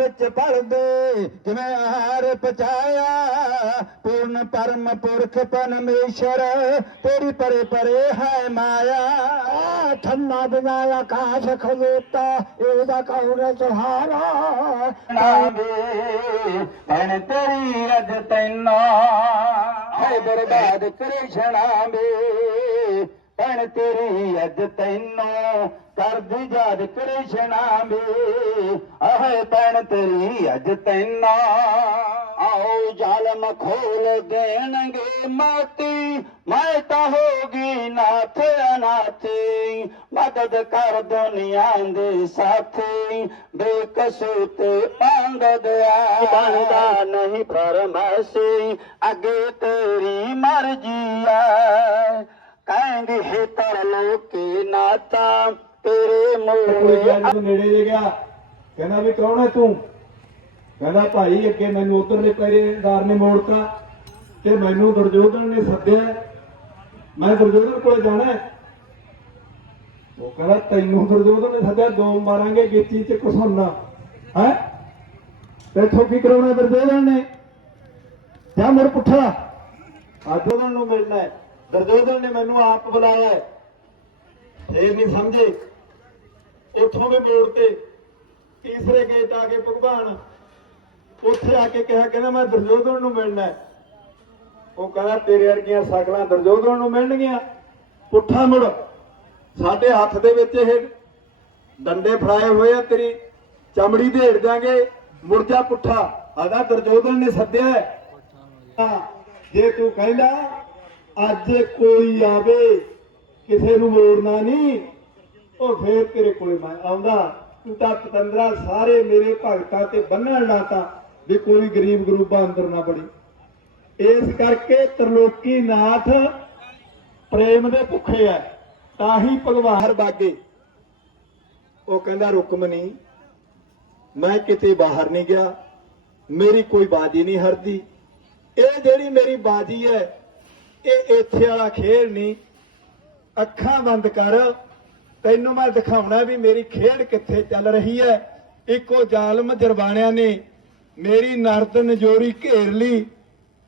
ਵਿੱਚ ਪੜਦੇ ਜਿਵੇਂ ਆਹਾਰ ਪਚਾਇਆ ਪੂਰਨ ਪਰਮ ਪੁਰਖ ਪਰਮੇਸ਼ਰ ਤੇਰੀ ਪਰੇ ਪਰੇ ਹੈ ਮਾਇਆ। ਠੰਨਾ ਬਿਨਾ ਆਕਾਸ਼ ਖਲੋਤਾ ਇਹਦਾ ਕੌਣ ਸਹਾਰਾ? ਨਾਵੇ ਭੈਣ ਤੇਰੀ ਅੱਜ ਤੈਨੂੰ। ਹੈ ਬਰਬਾਦ ਕਰੇ ਛਣਾਵੇ ਭੈਣ ਤੇਰੀ ਅੱਜ ਤੈਨੂੰ ਕਰਦੀ ਯਾਦ ਕ੍ਰਿਸ਼ਨਾ ਵੀ। ਆਹੇ ਭੈਣ ਤੇਰੀ ਅੱਜ ਤੈਨੂੰ। ਆਓ ਜ਼ਾਲਮ ਖੋਲ ਦੇਣਗੇ ਮਾਤੀ ਮੈਂ ਤਾਂ ਹੋ ਗਈ ਨਾਥ ਅਨਾਥੀ। ਮਦਦ ਕਰ ਦੁਨੀਆ ਦੇ ਸਾਥੀ। ਬੇਕਸੂ ਤੇ ਪੰਗ ਦਿਆ। ਬਣਦਾ ਨਹੀਂ ਫਰਮਾਸੀ ਅੱਗੇ ਤੇਰੀ ਮਰਜ਼ੀ ਆ। ਕਹਿੰਦੀ ਹੈ ਤਰ ਲੋਕੇ ਨਾਤਾ, ਤੇਰੇ ਕੋਈ ਨੇੜੇ ਜੇ ਗਿਆ। ਕਹਿੰਦਾ ਵੀ ਕੌਣ ਹੈ ਤੂੰ? ਕਹਿੰਦਾ ਭਾਈ, ਅੱਗੇ ਮੈਨੂੰ ਉਧਰਲੇ ਪਹਿਰੇਦਾਰ ਨੇ ਮੋੜਤਾ ਤੇ ਮੈਨੂੰ ਦੁਰਜੋਧਨ ਨੇ ਸੱਦਿਆ। ਮੈਂ ਦੁਰਜੋਧਨ ਕੋਲ ਜਾਣਾ ਉਹ ਕਹਿੰਦਾ, ਤੈਨੂੰ ਦੁਰਜੋਧਨ ਨੇ ਸੱਦਿਆ, ਦੋ ਮਾਰਾਂਗੇ ਗੇਚੀ ਚ ਕਸੋਨਾ ਹੈ? ਤੇ ਕੀ ਕਰਾਉਣਾ ਦੁਰਜੋਧਨ ਨੇ? ਜਾ ਮੁੜ ਪੁੱਠਾ। ਦੁਰਜੋਧਨ ਨੂੰ ਮਿਲਣਾ ਹੈ। ਦੁਰਜੋਧਨ ਨੇ ਮੈਨੂੰ ਆਪ ਬੁਲਾਇਆ ਹੈ। ਫੇਰ ਨਹੀਂ ਸਮਝੇ। ਉੱਥੋਂ ਵੀ ਮੋੜ ਤੇ ਤੀਸਰੇ ਗੇਟ ਆ ਕੇ ਭਗਵਾਨ ਉੱਥੇ ਆ ਕੇ ਕਿਹਾ, ਕਹਿੰਦਾ, ਮੈਂ ਦਰਜੋਧਨ ਨੂੰ ਮਿਲਣਾ ਉਹ ਕਹਿੰਦਾ, ਤੇਰੇ ਵਰਗੀਆਂ ਸਕਲਾਂ ਦੁਰਜੋਧਨ ਨੂੰ ਮਿਲਣਗੀਆਂ। ਪੁੱਠਾ ਮੁੜ। ਸਾਡੇ ਹੱਥ ਦੇ ਵਿੱਚ ਇਹ ਡੰਡੇ ਫੜਾਏ ਹੋਏ ਆ, ਤੇਰੀ ਚਮੜੀ ਢੇੜ ਦਾਂਗੇ ਮੁੜ ਜਾ ਪੁੱਠਾ। ਆਦਾ ਦਰਜੋਧਨ ਨੇ ਸੱਦਿਆ ਜੇ ਤੂੰ ਕਹਿੰਦਾ ਅੱਜ ਕੋਈ ਆਵੇ, ਕਿਸੇ ਨੂੰ ਮੋੜਨਾ ਨਹੀਂ ਉਹ ਫੇਰ ਤੇਰੇ ਕੋਲੇ ਮੈਂ ਆਉਂਦਾ। ਤੂੰ ਤਾਂ ਪਤੰਦਰਾ ਸਾਰੇ ਮੇਰੇ ਭਗਤਾਂ ਤੇ ਬੰਨਣ ਲਾਤਾ ਵੀ ਕੋਈ ਗਰੀਬ ਗਰੂਬਾ ਅੰਦਰ ਨਾ ਬੜੀ ਇਸ ਕਰਕੇ ਤਰਲੋਕੀ ਨਾਥ ਪ੍ਰੇਮ ਦੇ ਭੁੱਖੇ ਐ, ਤਾਂ ਹੀ ਭਗਵਾਨ ਬਾਗੇ। ਉਹ ਕਹਿੰਦਾ, ਰੁਕਮਨੀ, ਮੈਂ ਕਿਤੇ ਬਾਹਰ ਨਹੀਂ ਗਿਆ, ਮੇਰੀ ਕੋਈ ਬਾਜੀ ਨਹੀਂ ਹਰਦੀ। ਇਹ ਜਿਹੜੀ ਮੇਰੀ ਬਾਜੀ ਹੈ ਇਹ ਇੱਥੇ ਵਾਲਾ ਖੇਡ ਨਹੀਂ। ਅੱਖਾਂ ਬੰਦ ਕਰ। ਤੈਨੂੰ ਮੈਂ ਦਿਖਾਉਣਾ ਵੀ ਮੇਰੀ ਖੇਡ ਕਿੱਥੇ ਚੱਲ ਰਹੀ ਹੈ। ਇੱਕੋ ਜ਼ਾਲਮ ਜਰਬਾਣਿਆਂ ਨੇ ਮੇਰੀ ਨਰਦ ਨਜੋਰੀ ਘੇਰ ਲਈ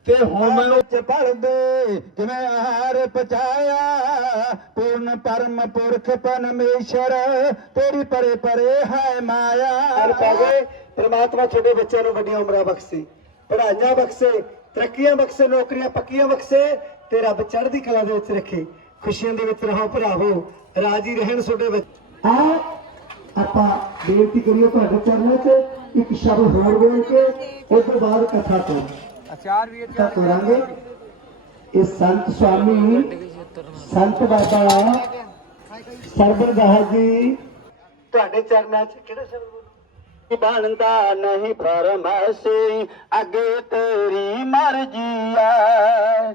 ਤੇ ਹੁਣ ਮੈਂ ਵਿੱਚ ਪੜਦੇ ਜਿਵੇਂ ਆਹਾਰ ਪਚਾਇਆ। ਪੂਰਨ ਪਰਮ ਪੁਰਖ ਪਰਮੇਸ਼ਰ ਤੇਰੀ ਪਰੇ ਪਰੇ ਹੈ ਮਾਇਆ। ਪਾਵੇ ਪ੍ਰਮਾਤਮਾ ਤੁਹਾਡੇ ਬੱਚਿਆਂ ਨੂੰ ਵੱਡੀਆਂ ਉਮਰਾਂ ਬਖਸ਼ੇ। ਪੜ੍ਹਾਈਆਂ ਬਖਸ਼ੇ ਤਰੱਕੀਆਂ ਬਖਸ਼ੇ ਨੌਕਰੀਆਂ ਪੱਕੀਆਂ ਬਖਸ਼ੇ ਤੇ ਰੱਬ ਚੜ੍ਹਦੀ ਕਲਾ ਦੇ ਵਿੱਚ ਰੱਖੇ। ਖੁਸ਼ੀਆਂ ਦੇ ਵਿੱਚ ਰਹੋ ਭਰਾਵੋ ਰਾਜੀ ਰਹਿਣ ਤੁਹਾਡੇ ਆ ਆਪਾਂ ਬੇਨਤੀ ਕਰੀਏ ਤੁਹਾਡੇ ਚਰਨਾਂ 'ਚ ਇੱਕ ਸ਼ਬਦ ਹੋਰ ਬੋਲ ਕੇ ਉਸ ਤੋਂ ਬਾਅਦ ਕਥਾ ਤੋਂ ਅਚਾਰ ਵੀ ਕਥਾ ਕਰਾਂਗੇ। ਇਹ ਸੰਤ ਸਵਾਮੀ ਸੰਤ ਬਾਬਾ ਸਰਬਦਾਸ ਜੀ। ਤੁਹਾਡੇ ਚਰਨਾਂ 'ਚ ਕਿਹੜਾ ਸ਼ਬਦ? ਬਣਦਾ ਨਹੀਂ ਫਰਮਾਸੀ ਅੱਗੇ ਤੇਰੀ ਮਰਜ਼ੀ ਆ।